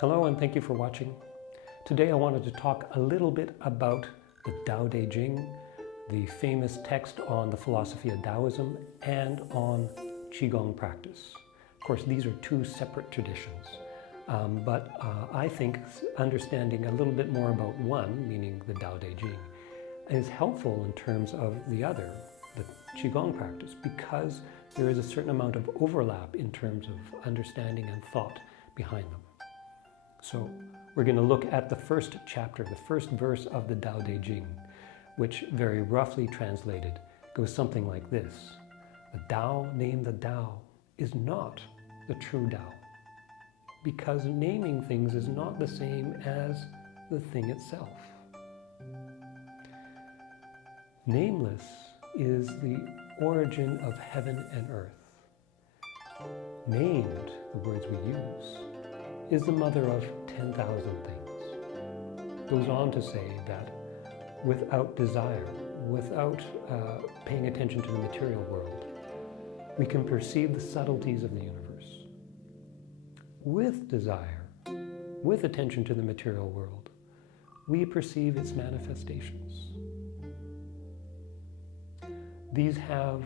Hello and thank you for watching. Today I wanted to talk a little bit about the Dao-De Jing, the famous text on the philosophy of Taoism and on Qigong practice. Of course, these are two separate traditions, but I think understanding a little bit more about one, meaning the Dao-De Jing, is helpful in terms of the other, the Qigong practice, because there is a certain amount of overlap in terms of understanding and thought behind them. So we're going to look at the first chapter, the first verse of the Dao-De Jing, which very roughly translated goes something like this. The Tao named the Tao is not the true Tao, because naming things is not the same as the thing itself. Nameless is the origin of heaven and earth. Named, the words we use, is the mother of 10,000 things. Goes on to say that without desire, without paying attention to the material world, we can perceive the subtleties of the universe. With desire, with attention to the material world, we perceive its manifestations. These have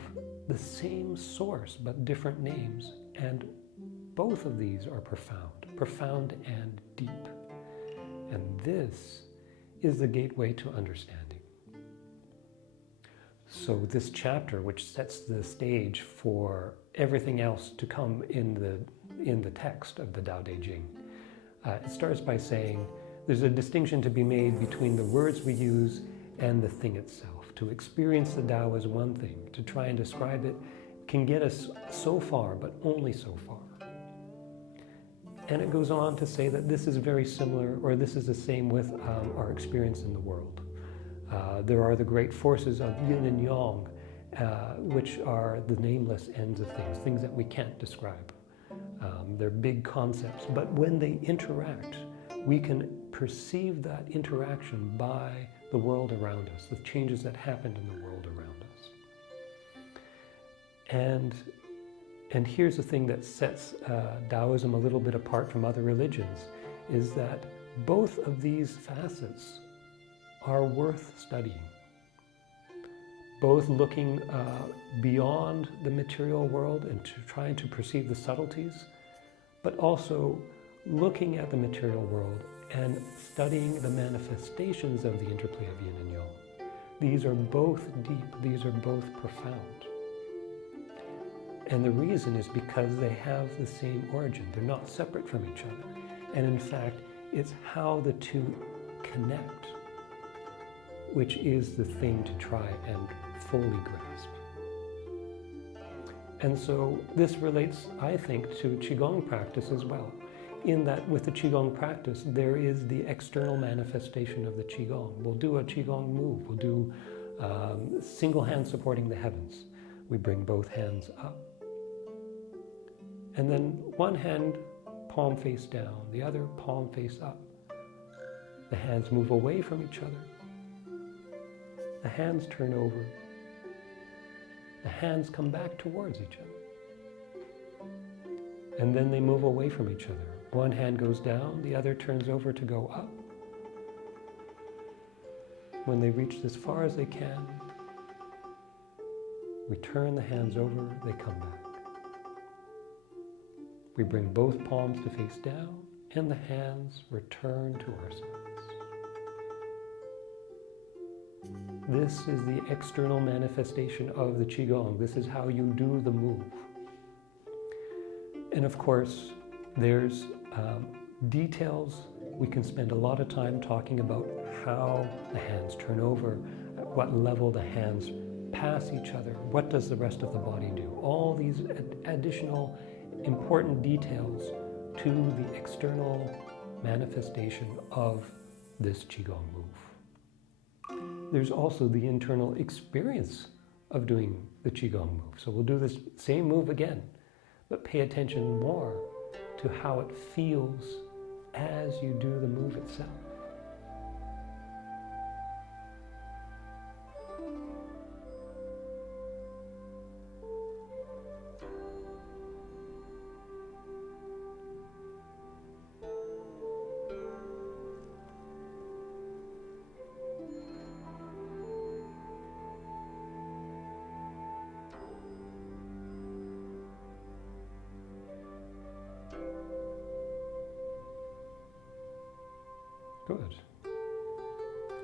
the same source but different names, and both of these are profound and deep. And this is the gateway to understanding. So this chapter, which sets the stage for everything else to come in the text of the Dao-De Jing, it starts by saying there's a distinction to be made between the words we use and the thing itself. To experience the Tao as one thing, to try and describe it, can get us so far, but only so far. And it goes on to say that this is very similar, or this is the same with our experience in the world. There are the great forces of yin and yang, which are the nameless ends of things, things that we can't describe. They're big concepts, but when they interact, we can perceive that interaction by the world around us, the changes that happened in the world around us. And here's the thing that sets Taoism a little bit apart from other religions, is that both of these facets are worth studying. Both looking beyond the material world and trying to perceive the subtleties, but also looking at the material world and studying the manifestations of the interplay of yin and yang. These are both deep, these are both profound. And the reason is because they have the same origin. They're not separate from each other. And in fact, it's how the two connect, which is the thing to try and fully grasp. And so this relates, I think, to Qigong practice as well, in that with the Qigong practice, there is the external manifestation of the Qigong. We'll do a Qigong move. We'll do single hand supporting the heavens. We bring both hands up. And then one hand palm face down, the other palm face up. The hands move away from each other. The hands turn over. The hands come back towards each other. And then they move away from each other. One hand goes down, the other turns over to go up. When they reach as far as they can, we turn the hands over, they come back. We bring both palms to face down, and the hands return to our sides. This is the external manifestation of the Qigong. This is how you do the move. And of course, there's details. We can spend a lot of time talking about how the hands turn over, at what level the hands pass each other, what does the rest of the body do. All these additional important details to the external manifestation of this Qigong move. There's also the internal experience of doing the Qigong move. So we'll do this same move again, but pay attention more to how it feels as you do the move itself. Good.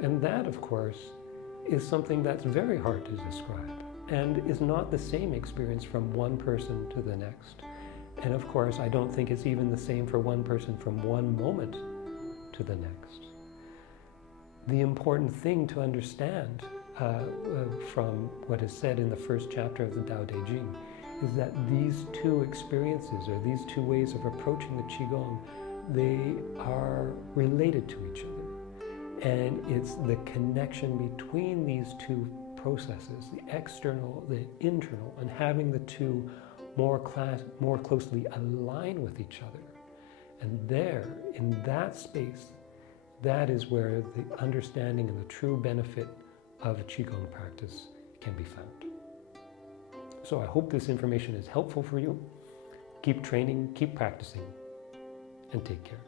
And that, of course, is something that's very hard to describe and is not the same experience from one person to the next. And of course, I don't think it's even the same for one person from one moment to the next. The important thing to understand from what is said in the first chapter of the Dao-De Jing is that these two experiences, or these two ways of approaching the Qigong, they are related to each other. And it's the connection between these two processes, the external, the internal, and having the two more closely aligned with each other. And there, in that space, that is where the understanding and the true benefit of a Qigong practice can be found. So I hope this information is helpful for you. Keep training, keep practicing, and take care.